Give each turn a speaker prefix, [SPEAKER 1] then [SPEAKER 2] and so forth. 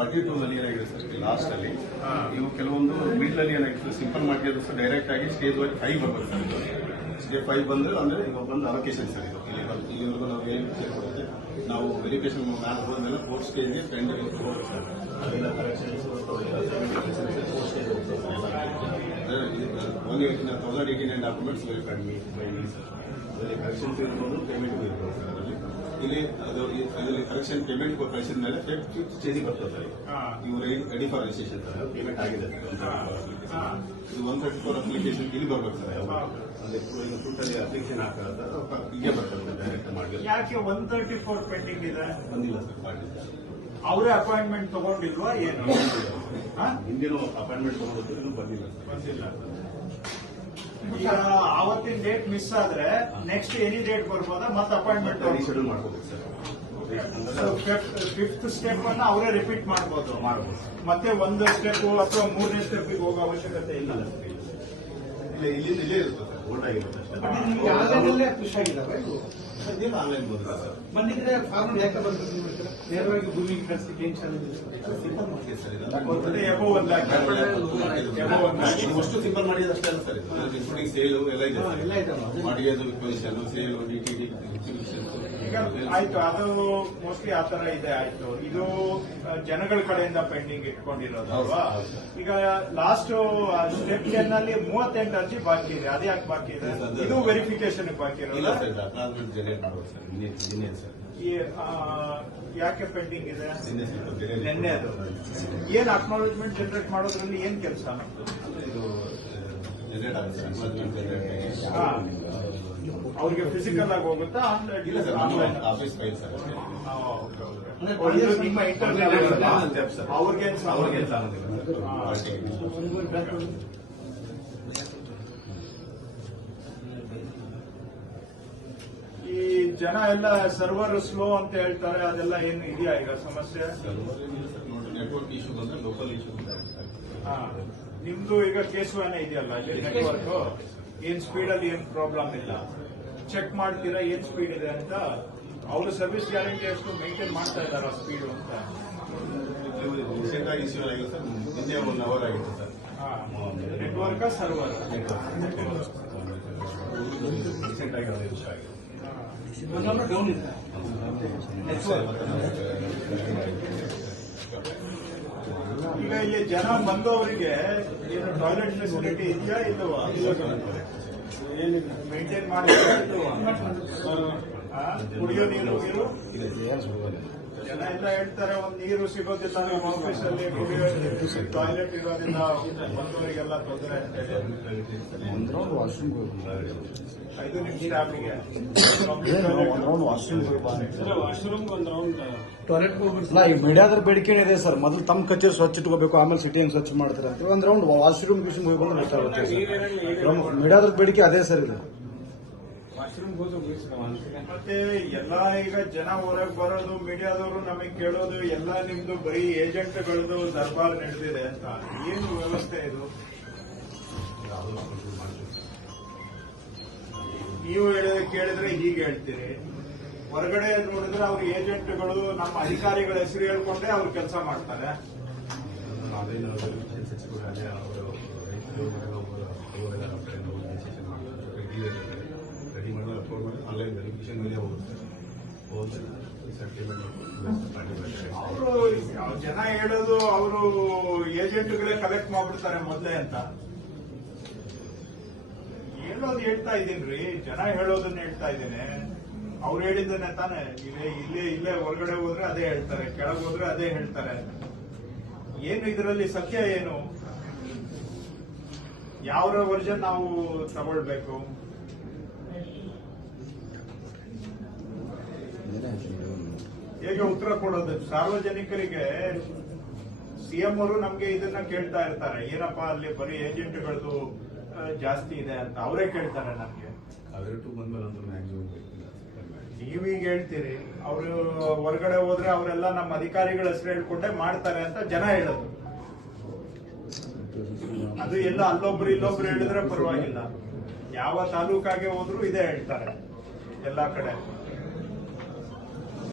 [SPEAKER 1] Forty two ನಲ್ಲಿ ಏನಾಗಿದೆ sir last ಅಲ್ಲಿ. ನೀವು ಕೆಲವೊಂದು ಮಿಡ್ಲ್ ಅಲ್ಲಿ ಏನಾಗಿದೆ ಸಿಂಪಲ್ ಮಾಡಿದ್ರೆ ಸರ್ ಡೈರೆಕ್ಟ್ ಆಗಿ ಸ್ಟೇಜ್ ವೈಸ್ ಫೈವ್ ಬರ್ಬೋದು ಸರ್ ಸ್ಟೇಜ್ ಫೈವ್ ಬಂದ್ರೆ ಅಂದ್ರೆ ಇವಾಗ ಬಂದು ಅಲೋಕೇಶನ್ ಸರ್ ಇದು. ಇಲ್ಲಿ ಇಲ್ಲಿವರೆಗೂ ನಾವು ಏನು ಕೊಡುತ್ತೆ ನಾವು ವೆರಿಫಿಕೇಶನ್ ಮ್ಯಾಲೆ ಹೋದ್ಮೇಲೆ ಫೋರ್ತ್ ಸ್ಟೇಜ್ಗೆ ಫ್ರೆಂಡ್ ಹೋಗುತ್ತೆ ಸರ್ ಅದೆಲ್ಲ ಕರೆಕ್ಷನ್ಸ್ ಫೋರ್ತ್ ಸ್ಟೇಜ್ ಹೋಗುತ್ತೆ sir eighteen thousand eighty nine documents verified ಕಡಿಮೆ ಬೈ ಮೀ ಸರ್ ಅದರಲ್ಲಿ ಕರೆಕ್ಷನ್ಸ್ ಇರ್ಬೋದು ಪೇಮೆಂಟ್ ಇರ್ಬೋದು ಸರ್ ಅದರಲ್ಲಿ. ಇಲ್ಲಿ ಅದು ಅದರಲ್ಲಿ ಕಲೆಕ್ಷನ್ ಪೇಮೆಂಟ್ ಕಳಿಸಿದ ಮೇಲೆ ಚೇಂಜ್ ಬರ್ತದೆ ಸರ್ ಇವು ready for registration sir payment ಆಗಿದೆ ಇದು ಒನ್ ತರ್ಟಿ ಫೋರ್ ಅಪ್ಲಿಕೇಶನ್ ಇಲ್ಲಿ ಬರ್ಬೇಕು ಸರ್ ಅಂದ್ರೆ ಈಗ ಟೋಟಲಿ ಅಪ್ಲಿಕೇಶನ್ ಹಾಕಿದ್ರೆ ಇಲ್ಲೇ ಬರ್ತದೆ ಡೈರೆಕ್ಟ್ ಮಾಡಿ
[SPEAKER 2] ಯಾಕೆ ಒನ್ ತರ್ಟಿ ಫೋರ್ ಪೆಂಡಿಂಗ್ ಇದೆ?
[SPEAKER 1] ಬಂದಿಲ್ಲ ಸರ್ ಮಾಡಿಲ್ಲ
[SPEAKER 2] ಅವರೇ ಅಪಾಯಿಂಟ್ಮೆಂಟ್ ತಗೊಂಡಿಲ್ವಾ ಏನು? ಹಾ?
[SPEAKER 1] ಹಿಂದಿನ ಅಪಾಯಿಂಟ್ಮೆಂಟ್ ತಗೊಂಡಿದ್ರು ಇನ್ನೂ ಬಂದಿಲ್ಲ ಸರ್.
[SPEAKER 2] ಬಂದಿಲ್ಲ. ಈಗ ಆವತ್ತಿನ ಡೇಟ್ ಮಿಸ್ ಆದ್ರೆ ನೆಕ್ಸ್ಟ್ ಎನಿ ಡೇಟ್ ಬರ್ಬೋದಾ? ಮತ್ತೆ ಅಪಾಯಿಂಟ್ಮೆಂಟ್
[SPEAKER 1] ಶೆಡ್ಯೂಲ್ ಮಾಡ್ಕೋಬೇಕು ಸರ್.
[SPEAKER 2] ಫಿಫ್ತ್ ಸ್ಟೆಪ್ ಅನ್ನ ಅವರೇ ರಿಪೀಟ್ ಮಾಡ್ಬೋದು. ಮತ್ತೆ ಒಂದು ಸ್ಟೆಪ್ ಅಥವಾ ಮೂರನೇ ಸ್ಟೆಪ್ ಹೋಗೋ ಅವಶ್ಯಕತೆ ಇಲ್ಲ
[SPEAKER 1] ಇಲ್ಲ ಇಲ್ಲೇ ಇರುತ್ತೆ ಸರ್ ಆಗಿರುತ್ತೆ ಅಷ್ಟೇ
[SPEAKER 3] ಬಟ್ ನಿಮ್ಗೆ ಆನ್ಲೈನಲ್ಲೇ ಇದು
[SPEAKER 1] ಆನ್ಲೈನ್ ಸರ್
[SPEAKER 3] ಬಂದಿದ್ರೆ ಫಾರ್ಮ್ ಯಾಕೆ ಬಂದ್ರೆ ನೀವು ಹೇಳ್ತೀರಾ? ನೇರವಾಗಿ ಭೂಮಿಗೆ ಕಳಿಸ್ಲಿಕ್ಕೆ ಏನ್ ಚಾಲೆಂಜ್
[SPEAKER 1] ಸಿಂಪಲ್ ಮಾಡಿ ಸರ್ ಇದು
[SPEAKER 2] ಮತ್ತೆ ಎಬೋ ಒಂದು ಎಬೋ ಒಂದು
[SPEAKER 1] ಇದು ಅಷ್ಟು ಸಿಂಪಲ್ ಮಾಡಿದ ಅಷ್ಟೇ ಅಲ್ಲ ಸರ್ ಇದು ಇನ್ಕ್ಲೂಡಿಂಗ್ ಸೇಲ್ ಎಲ್ಲ ಇದೆ
[SPEAKER 3] ಮಾಡಿ ಎಲ್ಲ ಇದೆ
[SPEAKER 1] position sale D T D
[SPEAKER 2] ಆಯ್ತು ಅದು ಮೋಸ್ಟ್ಲಿ ಆ ತರ ಇದೆ ಆಯ್ತು. ಇದು ಜನಗಳ ಕಡೆಯಿಂದ ಪೆಂಡಿಂಗ್ ಇಟ್ಕೊಂಡಿರೋದು ಅಲ್ವಾ? ಈಗ ಲಾಸ್ಟ್ ಸ್ಟೆಪ್ ಟೆನ್ ಅಲ್ಲಿ ಮೂವತ್ತೆಂಟು ಅರ್ಜಿ ಬಾಕಿ ಇದೆ. ಅದೇ ಯಾಕೆ ಬಾಕಿ ಇದೆ? ಇದು ವೆರಿಫಿಕೇಶನ್ ಬಾಕಿ ಇರೋದು? ಯಾಕೆ ಪೆಂಡಿಂಗ್ ಇದೆ?
[SPEAKER 1] ನಿನ್ನೆ
[SPEAKER 2] ಅದು. ಏನ್ ಅಕ್ನಾಲಜ್ಮೆಂಟ್ ಜನರೇಟ್ ಮಾಡೋದ್ರಲ್ಲಿ ಏನ್ ಕೆಲಸ? ನಮ್ದು ಅವ್ರಿಗೆ ಫಿಸಿಕಲ್ ಆಗಿ ಹೋಗುತ್ತಾ?
[SPEAKER 1] ಇಲ್ಲ sir
[SPEAKER 2] online
[SPEAKER 1] office file sir
[SPEAKER 3] ಅಂದ್ರೆ
[SPEAKER 2] ನಿಮ್ಮ. ಅವ್ರಿಗೇನ್
[SPEAKER 1] ಅವ್ರಿಗೆ
[SPEAKER 2] ಹಾ. ಈ ಜನ ಎಲ್ಲ ಸರ್ವರ್ ಸ್ಲೋ ಅಂತ ಹೇಳ್ತಾರೆ ಅದೆಲ್ಲ ಏನು ಇದೆಯಾ ಈಗ ಸಮಸ್ಯೆ?
[SPEAKER 1] ನೆಟ್ವರ್ಕ್ ಇಶ್ಯೂ ಬಂದ್ರೆ ಲೋಕಲ್ ಇಶ್ಯೂ
[SPEAKER 2] ಹಾ. ನಿಮ್ದು ಈಗ ಕೇಸುವಾನೆ ಇದೆಯಲ್ಲ ಇಲ್ಲಿ ನೆಟ್ವರ್ಕ್ ಏನ್ ಸ್ಪೀಡ್ ಅಲ್ಲಿ ಏನ್ ಪ್ರಾಬ್ಲಮ್ ಇಲ್ಲ. ಚೆಕ್ ಮಾಡ್ತೀರಾ ಏನ್ ಸ್ಪೀಡ್ ಇದೆ ಅಂತ. ಅವರು ಸರ್ವಿಸ್ ಗ್ಯಾರಂಟಿ ಅಷ್ಟು ಮೇಂಟೈನ್ ಮಾಡ್ತಾ ಇದಾರ ಸ್ಪೀಡ್ ಅಂತ.
[SPEAKER 1] ರೀಸೆಂಟ್ ಆಗಿ ಇಶ್ಯೂ ಆಗಿದೆ ಸರ್ ನಿನ್ನೆ ಒನ್ ಅವರ್ ಆಗಿದೆ ಸರ್.
[SPEAKER 2] ನೆಟ್ವರ್ಕ್ ಸರ್ವರ್
[SPEAKER 1] ರೀಸೆಂಟ್ ಆಗಿ ಅದು ಇಶ್ಯೂ ಆಗಿದೆ.
[SPEAKER 3] ಡೌನ್ ಇದೆ.
[SPEAKER 2] ಈಗ ಇಲ್ಲಿ ಜನ ಬಂದವರಿಗೆ ಏನು ಟಾಯ್ಲೆಟ್ ಫೆಸಿಲಿಟಿ ಇದೆಯಾ ಇಲ್ಲವಾ? ಮೇಂಟೈನ್ ಮಾಡಿದ್ರೆ ಕುಡಿಯೋ ನೀರು ನೀರು? ಜನ ಎಲ್ಲ ಹೇಳ್ತಾರೆ ಒಂದ್ ನೀರು ಸಿಗೋದಿಲ್ಲ ನಮ್ಮ ಆಫೀಸಲ್ಲಿ ಕುಡಿಯೋ ಟಾಯ್ಲೆಟ್ ಇರೋದಿಲ್ಲ ಬಂದವರಿಗೆಲ್ಲ ತೊಂದರೆ ಅಂತ ಹೇಳಿ ವಾಶ್ರೂಮ್ ನಿಮ್ ಸ್ಟಾಫಿಗೆ
[SPEAKER 3] ಟಾಯ್ಲೆಟ್
[SPEAKER 4] ಅಲ್ಲ ಈ ಮೀಡಿಯಾದ್ರ ಬೇಡಿಕೆ ಇದೆ ಸರ್. ಮೊದಲು ತಮ್ಮ ಕಚೇರಿ ಸ್ವಚ್ಛ ಇಟ್ಕೋಬೇಕು ಆಮೇಲೆ ಸಿಟಿ ಹೆಂಗ್ ಸ್ವಚ್ಛ ಮಾಡ್ತಾರೆ ಅಂತ. ಒಂದ್ ರೌಂಡ್ ವಾಶ್ರೂಮ್ ಗಿಶ್ರೂಮ್ ಹೋಗಿ ಬಂದ್ರೆ ಅಷ್ಟೇ ಆಗುತ್ತೆ ಮೀಡಿಯಾದ್ರ ಬೇಡಿಕೆ ಅದೇ ಸರ್ ಇದು.
[SPEAKER 2] ಮತ್ತೆ ಎಲ್ಲಾ ಈಗ ಜನ ಹೊರಗೆ ಬರೋದು ಮೀಡಿಯಾದವರು ನಮಗೆ ಕೇಳೋದು ಎಲ್ಲ ನಿಮ್ದು ಬರೀ ಏಜೆಂಟ್ಗಳದ್ದು ದರ್ಬಾರ್ ನಡೆದಿದೆ ಅಂತ ಏನು ವ್ಯವಸ್ಥೆ ಇದು ನೀವು ಹೇಳಿದ ಕೇಳಿದ್ರೆ ಹೀಗೆ ಹೇಳ್ತೀರಿ ಹೊರಗಡೆ ನೋಡಿದ್ರೆ ಅವ್ರ ಏಜೆಂಟ್ಗಳು ನಮ್ಮ ಅಧಿಕಾರಿಗಳ ಹೆಸರು ಹೇಳ್ಕೊಂಡೇ ಅವ್ರು ಕೆಲಸ ಮಾಡ್ತಾರೆ
[SPEAKER 1] ನಾವೇನು ಸಚಿವರು ಅದೇ ಅವರು ರೈತರು ರೆಡಿ ಮಾಡಿ ಅಪ್ಲೋಡ್ ಮಾಡಿ ಆನ್ಲೈನ್ ವೆರಿಫಿಕೇಶನ್ ಮೇಲೆ ಹೋಗುತ್ತೆ ಹೋದ್ರೆ ಸರ್ಟಿಫಿಕೇಟ್
[SPEAKER 2] ಅವರು ಜನ ಹೇಳೋದು ಅವರು ಏಜೆಂಟ್ಗಳೇ ಕಲೆಕ್ಟ್ ಮಾಡ್ಬಿಡ್ತಾರೆ ಮೊದಲೇ ಅಂತ. ಹೇಳೋದು ಹೇಳ್ತಾ ಇದ್ದೀನ್ರಿ, ಜನ ಹೇಳೋದನ್ನ ಹೇಳ್ತಾ ಇದ್ದೇನೆ. ಅವ್ರು ಹೇಳಿದ್ದೇನೆ ತಾನೇ, ಇಲ್ಲೇ ಇಲ್ಲೇ ಇಲ್ಲೇ ಹೊರಗಡೆ ಹೋದ್ರೆ ಅದೇ ಹೇಳ್ತಾರೆ, ಕೆಳಗೆ ಹೋದ್ರೆ ಅದೇ ಹೇಳ್ತಾರೆ. ಏನು ಇದರಲ್ಲಿ ಸತ್ಯ ಏನು? ಯಾವ ವರ್ಜನ್ ನಾವು ತಗೊಳ್ಬೇಕು? ಹೇಗೆ ಉತ್ತರ ಕೊಡೋದು? ಸಾರ್ವಜನಿಕರಿಗೆ ಸಿಎಂ ಅವರು ನಮ್ಗೆ ಇದನ್ನ ಕೇಳ್ತಾ ಇರ್ತಾರೆ. ಏನಪ್ಪಾ ಅಲ್ಲಿ ಬರೀ ಏಜೆಂಟ್ಗಳದ್ದು ಜಾಸ್ತಿ ಇದೆ ಅಂತ ಅವರೇ ಕೇಳ್ತಾರೆ ನಮ್ಗೆ. ನೀವೀಗ ಹೇಳ್ತೀರಿ. ಅವರು ಹೊರಗಡೆ ಹೋದ್ರೆ ಅವರೆಲ್ಲ ನಮ್ಮ ಅಧಿಕಾರಿಗಳ ಹೆಸರು ಹೇಳ್ಕೊಂಡೆ ಮಾಡ್ತಾರೆ ಅಂತ ಜನ ಹೇಳೋದು. ಅದು ಎಲ್ಲ ಅಲ್ಲೊಬ್ರು ಇಲ್ಲೊಬ್ರು ಹೇಳಿದ್ರೆ ಪರವಾಗಿಲ್ಲ. ಯಾವ ತಾಲೂಕಾಗೆ ಹೋದ್ರು ಇದೇ ಹೇಳ್ತಾರೆ. ಎಲ್ಲಾ ಕಡೆ.